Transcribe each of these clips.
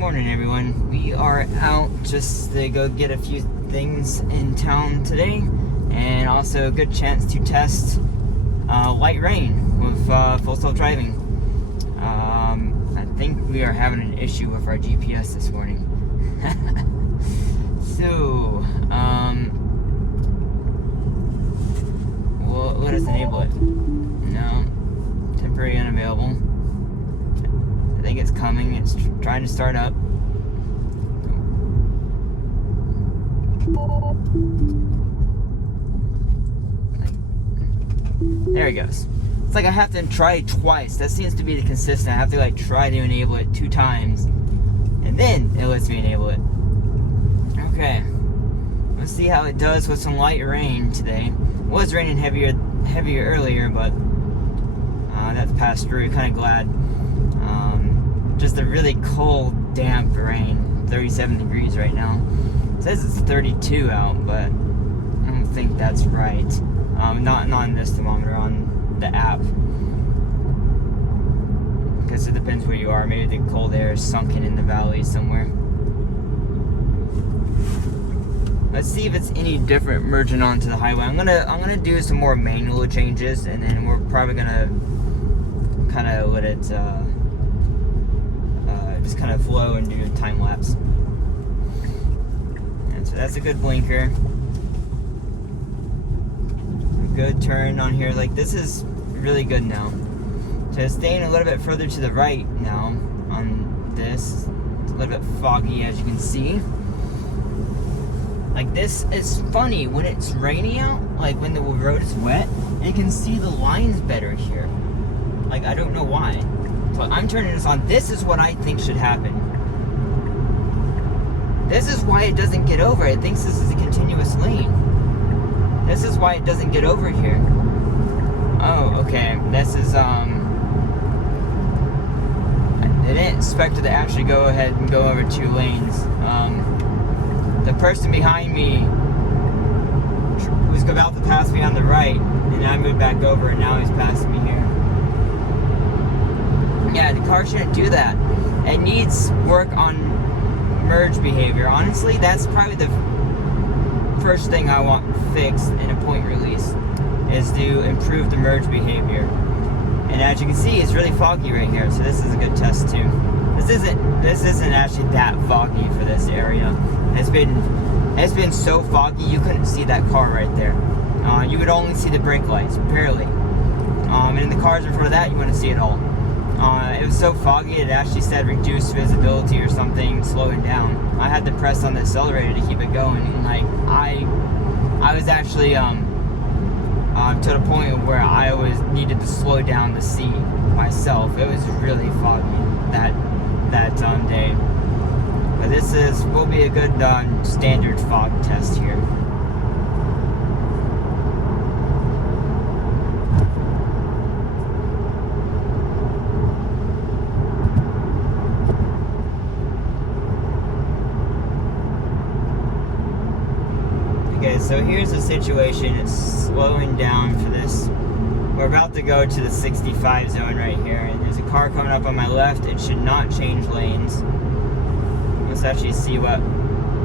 morning, everyone. We are out just to go get a few things in town today, and also a good chance to test light rain with full self-driving. I think we are having an issue with our GPS this morning. So, well, let us enable it. No, temporary unavailable. I think it's coming. It's trying to start up. There it goes. It's like I have to try it twice. That seems to be the consistent. I have to try to enable it 2 times, and then it lets me enable it. Okay. Let's see how it does with some light rain today. It was raining heavier earlier, but that's passed through. Kind of glad. Just a really cold, damp rain. 37 degrees right now. It says it's 32 out, but I don't think that's right. Not on this thermometer, on the app. Because it depends where you are. Maybe the cold air is sunken in the valley somewhere. Let's see if it's any different merging onto the highway. I'm gonna do some more manual changes, and then we're probably gonna kind of let it just kind of flow and do a time lapse. And so that's a good blinker. A good turn on here. Like, this is really good now. So it's staying a little bit further to the right now on this. It's a little bit foggy, as you can see. Like, this is funny when it's rainy out, like when the road is wet, you can see the lines better here. Like, I don't know why. So I'm turning this on. This is what I think should happen. This is why it doesn't get over. It thinks this is a continuous lane. This is why it doesn't get over here. Oh, okay. This is, I didn't expect it to actually go ahead and go over 2 lanes. The person behind me was about to pass me on the right, and I moved back over, and now he's passing me here. Yeah, the car shouldn't do that. It needs work on merge behavior. Honestly, that's probably the first thing I want fixed in a point release, is to improve the merge behavior. And as you can see, it's really foggy right here, so this is a good test too. This isn't actually that foggy for this area. It's been so foggy you couldn't see that car right there. You would only see the brake lights, barely. And in the cars in front of that, you wouldn't see it all. It was so foggy it actually said reduced visibility or something, slowing down. I had to press on the accelerator to keep it going, and like I was actually to the point where I needed to slow down to see myself. It was really foggy that day. But this will be a good standard fog test here. Okay, so here's the situation. It's slowing down for this. We're about to go to the 65 zone right here, and there's a car coming up on my left. It should not change lanes. Let's actually see what...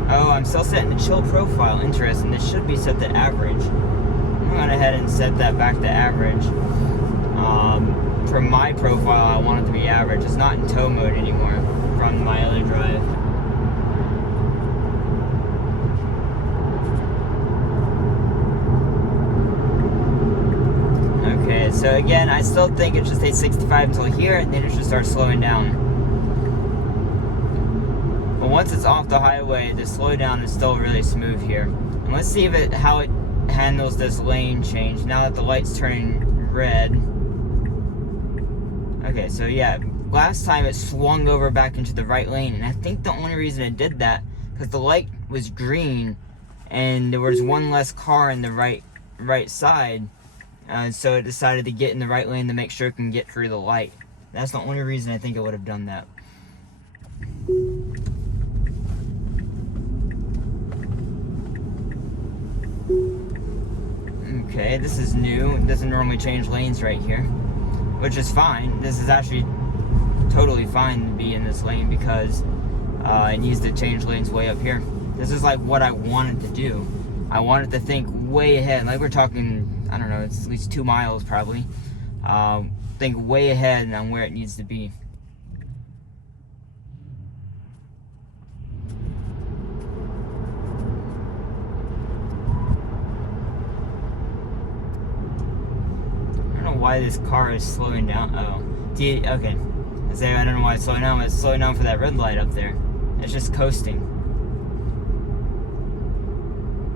Oh, I'm still setting the chill profile. Interesting. This should be set to average. I'm going ahead and set that back to average. For my profile, I want it to be average. It's not in tow mode anymore from my other drive. Okay, so again, I still think it should stay 65 until here, and then it should start slowing down. But once it's off the highway, the slowdown is still really smooth here. And let's see how it handles this lane change now that the light's turning red. Okay, so yeah, last time it swung over back into the right lane, and I think the only reason it did that because the light was green and there was one less car in the right side. So it decided to get in the right lane to make sure it can get through the light. That's the only reason I think it would have done that. Okay, this is new. It doesn't normally change lanes right here, which is fine. This is actually totally fine to be in this lane because It needs to change lanes way up here. This is like what I wanted to do. I wanted to think way ahead. Like we're talking, I don't know, it's at least 2 miles probably. Think way ahead on where it needs to be. I don't know why this car is slowing down. Oh, okay. I don't know why it's slowing down. It's slowing down for that red light up there. It's just coasting.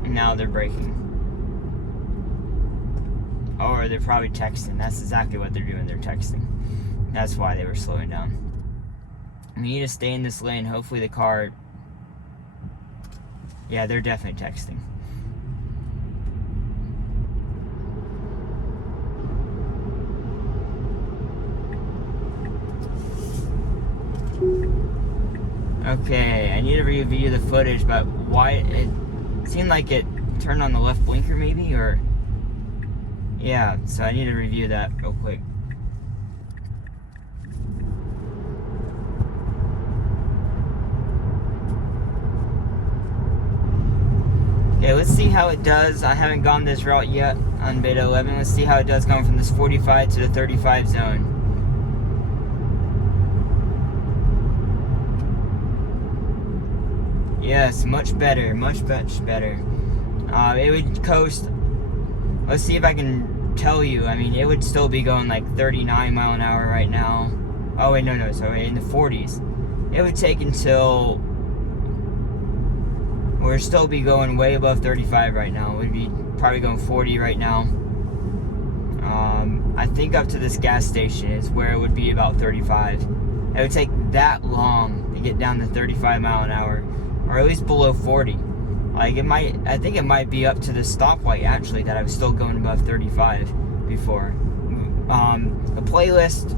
And now they're braking. Or they're probably texting. That's exactly what they're doing. They're texting. That's why they were slowing down. We need to stay in this lane. Hopefully the car... Yeah, they're definitely texting. Okay, I need to review the footage, but why it seemed like it turned on the left blinker maybe, or yeah, so I need to review that real quick. Okay, let's see how it does. I haven't gone this route yet on beta 11. Let's see how it does going from this 45 to the 35 zone. Yes, much better, much better. It would coast, let's see if I can tell you, I mean, it would still be going like 39 mile an hour right now. Oh wait, no, sorry, in the 40s. It would take until, we'll still be going way above 35 right now. We'd be probably going 40 right now. I think up to this gas station is where it would be about 35. It would take that long to get down to 35 mile an hour. Or at least below 40. Like it might, I think it might be up to the stoplight actually that I was still going above 35 before. The playlist,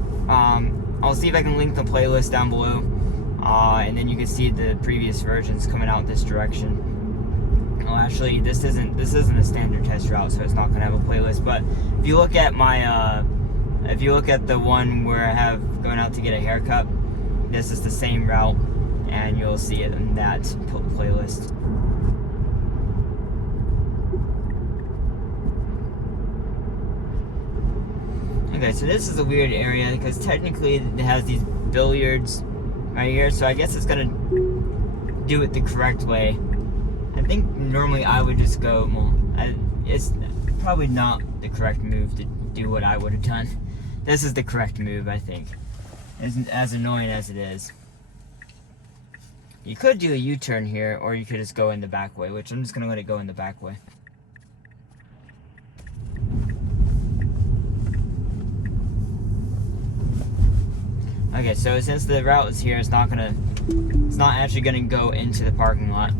I'll see if I can link the playlist down below. And then you can see the previous versions coming out this direction. Well, actually, this isn't a standard test route, so it's not gonna have a playlist. But if you look at my, if you look at the one where I have going out to get a haircut, this is the same route. And you'll see it in that playlist. Okay, so this is a weird area because technically it has these billiards right here, so I guess it's gonna do it the correct way. I think normally I would just go, well, it's probably not the correct move to do what I would have done. This is the correct move, I think, as annoying as it is. You could do a U-turn here, or you could just go in the back way, which I'm just going to let it go in the back way. Okay, so since the route is here, it's not actually going to go into the parking lot.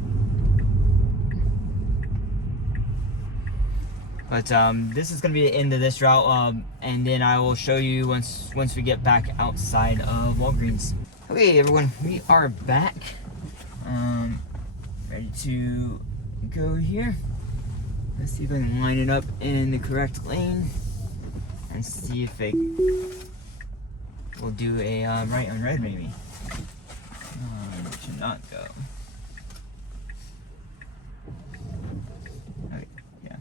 But this is going to be the end of this route, and then I will show you once we get back outside of Walgreens. Okay, everyone, we are back. Ready to go here. Let's see if I can line it up in the correct lane and see if it will do a right on red maybe. It should not go. Okay, yeah.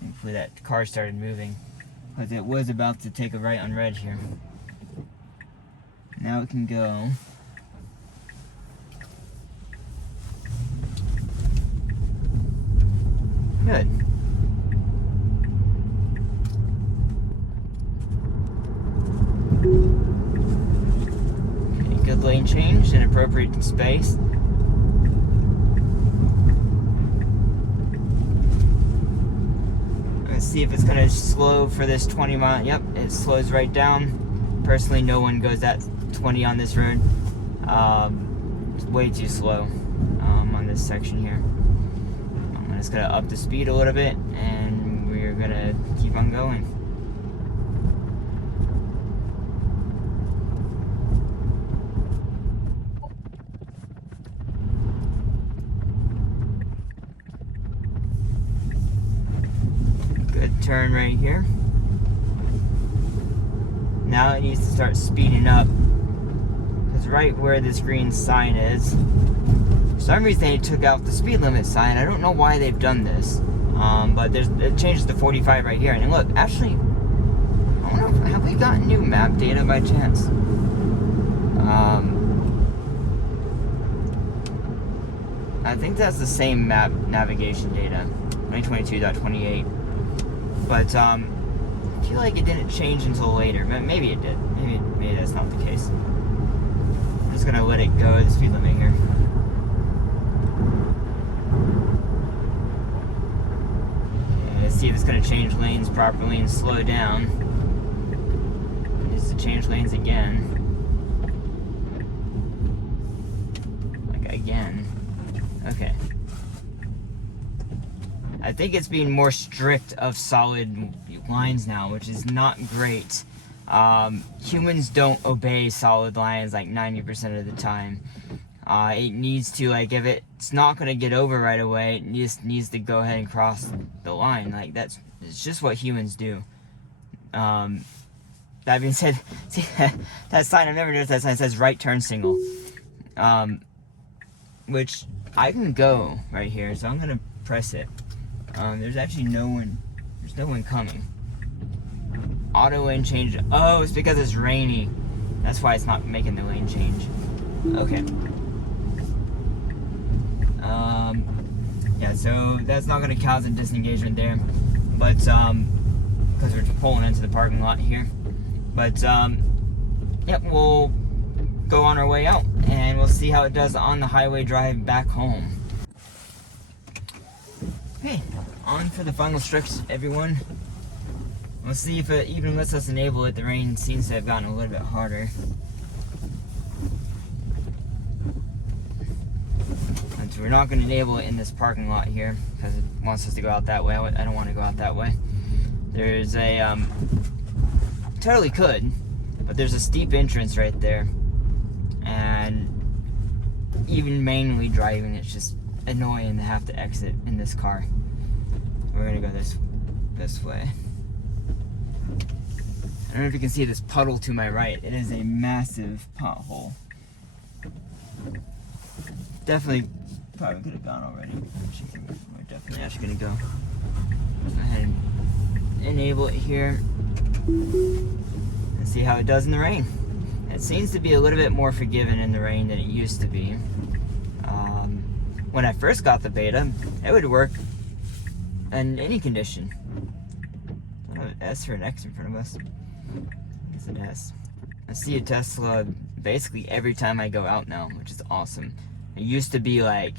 Thankfully that car started moving because it was about to take a right on red here. Now it can go. Good. Okay, good lane change in appropriate space. Let's see if it's going to slow for this 20 mile. Yep, it slows right down. Personally, no one goes at 20 on this road. It's way too slow on this section here. I'm just gonna up the speed a little bit, and we're gonna keep on going. Good turn right here. Now it needs to start speeding up because It's right where this green sign is. For some reason they took out the speed limit sign. I don't know why they've done this. But it changes to 45 right here. And look, actually, I don't know, have we got new map data by chance? I think that's the same map navigation data, 2022.28. But I feel like it didn't change until later. Maybe it did. Maybe that's not the case. I'm just gonna let it go, the speed limit here. Okay, let's see if it's gonna change lanes properly and slow down. It needs to change lanes again. Like again. Okay. I think it's being more strict of solid lines now, which is not great. Humans don't obey solid lines like 90% of the time. It needs to, like, if it's not going to get over right away, it just needs to go ahead and cross the line. Like, it's just what humans do. That being said, see, that sign, I've never noticed that sign, it says right turn signal. Which I can go right here, so I'm going to press it. There's actually no one coming. Auto lane change. Oh, it's because it's rainy. That's why it's not making the lane change. Okay. Yeah, so that's not going to cause a disengagement there. But, because we're pulling into the parking lot here. But, yep, we'll go on our way out. And we'll see how it does on the highway drive back home. Okay, on for the final stretch, everyone. Let's see if it even lets us enable it. The rain seems to have gotten a little bit harder. And so we're not going to enable it in this parking lot here because it wants us to go out that way. I don't want to go out that way. There's a, totally could, but there's a steep entrance right there. And even manually driving, it's just annoying to have to exit in this car. We're gonna go this way. I don't know if you can see this puddle to my right. It is a massive pothole. Definitely, probably could have gone already. We're definitely actually gonna go ahead and enable it here and see how it does in the rain. It seems to be a little bit more forgiving in the rain than it used to be. When I first got the beta, it would work in any condition. I don't know, an S or an X in front of us. It's an S. I see a Tesla basically every time I go out now, which is awesome. It used to be like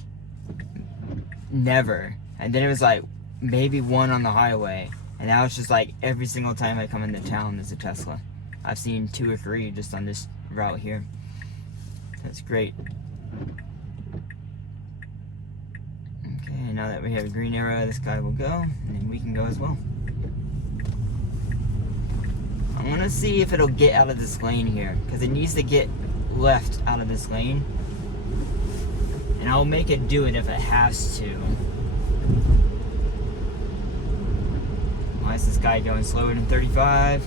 never, and then it was like maybe one on the highway, and now it's just like every single time I come into town there's a Tesla. I've seen 2 or 3 just on this route here. That's great. Okay, now that we have a green arrow, this guy will go, and then we can go as well. I'm gonna see if it'll get out of this lane here, because it needs to get left out of this lane. And I'll make it do it if it has to. Why is this guy going slower than 35?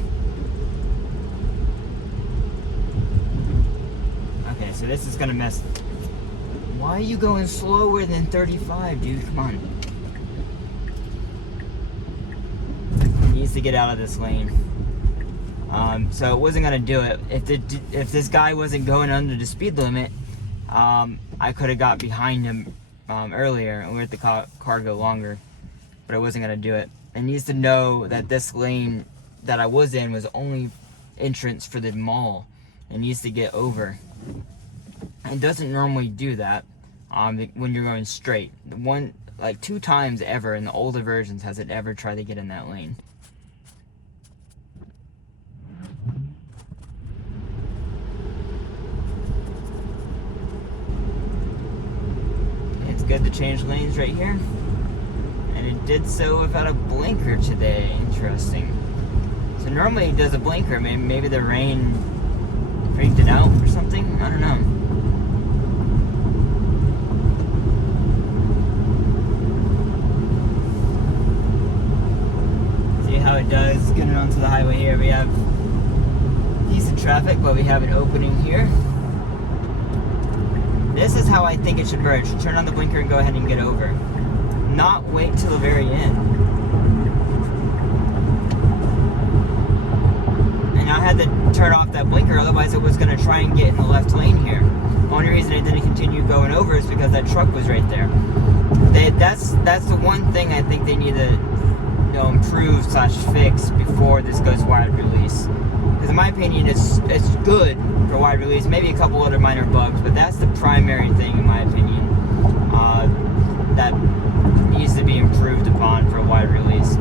Okay, so this is gonna mess. Why are you going slower than 35, dude? Come on. He needs to get out of this lane. So it wasn't gonna do it. If this guy wasn't going under the speed limit, I could have got behind him earlier and let the car go longer, but I wasn't gonna do it. It needs to know that this lane that I was in was only entrance for the mall. It needs to get over. It doesn't normally do that when you're going straight. Like 2 times ever in the older versions has it ever tried to get in that lane. It's good to change lanes right here. And it did so without a blinker today. Interesting. So normally it does a blinker. Maybe the rain freaked it out or something. I don't know. See how it does getting onto the highway here. We have decent traffic, but we have an opening here. This is how I think it should merge. Turn on the blinker and go ahead and get over. Not wait till the very end. And I had to turn off that blinker, otherwise it was going to try and get in the left lane here. The only reason it didn't continue going over is because that truck was right there. That's the one thing I think they need to improve / fix before this goes wide release. Because in my opinion, it's good for wide release. Maybe a couple other minor bugs, but that's the primary thing in my opinion that needs to be improved upon for a wide release.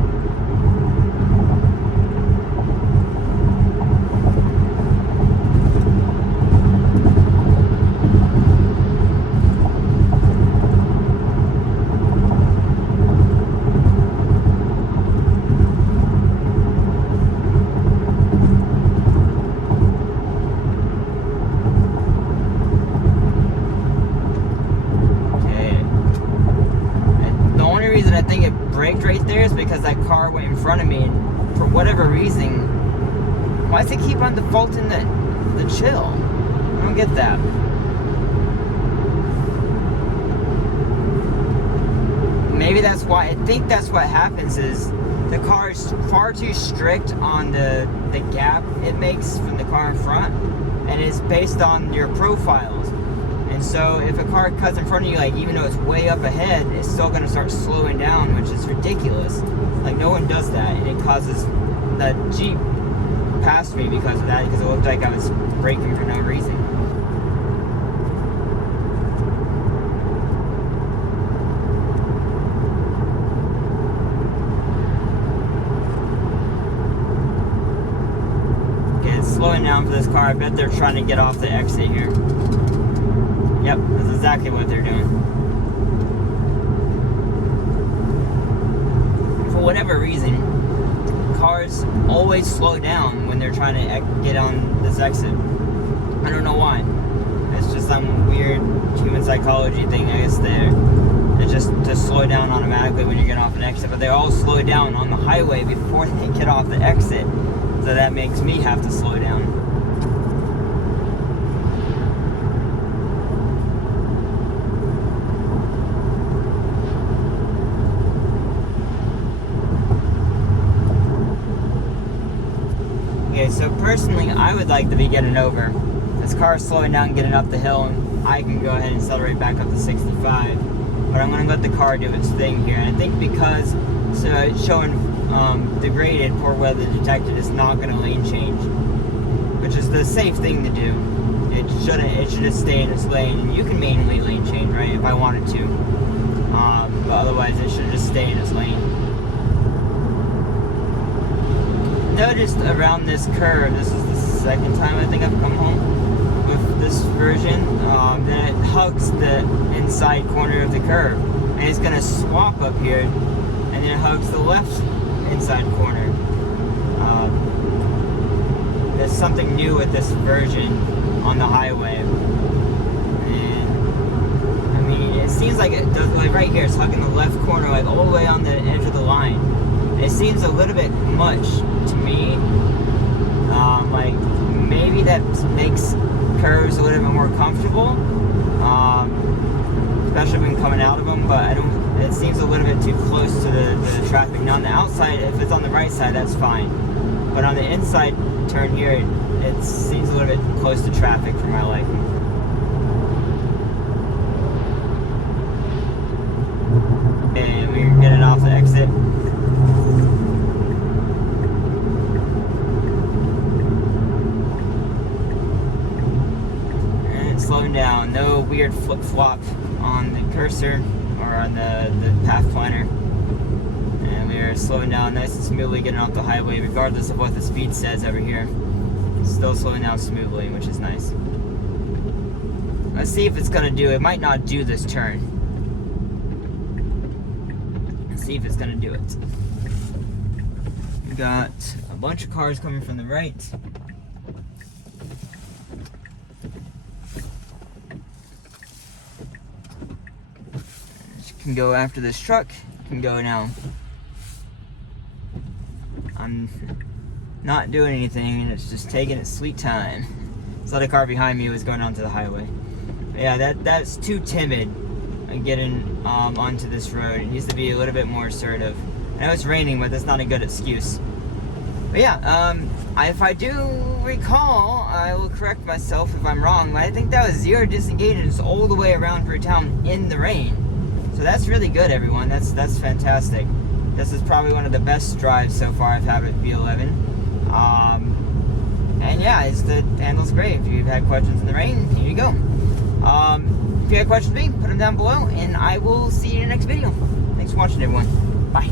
Right there is because that car went in front of me, and for whatever reason, why does it keep on defaulting the chill? I don't get that. Maybe that's why. I think that's what happens is the car is far too strict on the gap it makes from the car in front, and it's based on your profiles. And so if a car cuts in front of you, like even though it's way up ahead, it's still going to start slowing down, which is ridiculous. Like no one does that, and it causes that Jeep passed me because of that, because it looked like I was braking for no reason. Okay, it's slowing down for this car. I bet they're trying to get off the exit here. Yep, that's exactly what they're doing. For whatever reason, cars always slow down when they're trying to get on this exit. I don't know why. It's just some weird human psychology thing, I guess, there. It's just to slow down automatically when you get off an exit, but they all slow down on the highway before they get off the exit. So that makes me have to slow down. So personally, I would like to be getting over. This car is slowing down, getting up the hill, and I can go ahead and accelerate back up to 65. But I'm going to let the car do its thing here. And I think because it's showing degraded, poor weather detected, it's not going to lane change, which is the safe thing to do. It should just stay in its lane. And you can manually lane change, right, if I wanted to. But otherwise, it should just stay in its lane. Noticed around this curve, this is the second time I think I've come home with this version, that it hugs the inside corner of the curve, and it's going to swap up here, and then it hugs the left inside corner. There's something new with this version on the highway, and I mean it seems like it does, like right here it's hugging the left corner like all the way on the edge of the line. It seems a little bit much to me. Like maybe that makes curves a little bit more comfortable, especially when coming out of them. But I don't. It seems a little bit too close to the traffic. Now on the outside, if it's on the right side, that's fine. But on the inside turn here, it seems a little bit close to traffic for my liking. Okay, we're getting off the exit. Slowing down, no weird flip-flop on the cursor or on the path planner, and we are slowing down nice and smoothly, getting off the highway regardless of what the speed says over here. Still slowing down smoothly, which is nice. Let's see if it's gonna do. It might not do this turn. Let's see if it's gonna do it. We got a bunch of cars coming from the right. Can go after this truck, can go now. I'm not doing anything and it's just taking its sweet time. This other car behind me was going onto the highway. Yeah, that's too timid getting onto this road. It needs to be a little bit more assertive. I know it's raining, but that's not a good excuse. But yeah, if I do recall, I will correct myself if I'm wrong, but I think that was 0 disengagements all the way around through town in the rain. So that's really good, everyone. That's fantastic. This is probably one of the best drives so far I've had with V11. And yeah, the handle's great. If you've had questions in the rain, here you go. If you have questions for me, put them down below, and I will see you in the next video. Thanks for watching, everyone. Bye.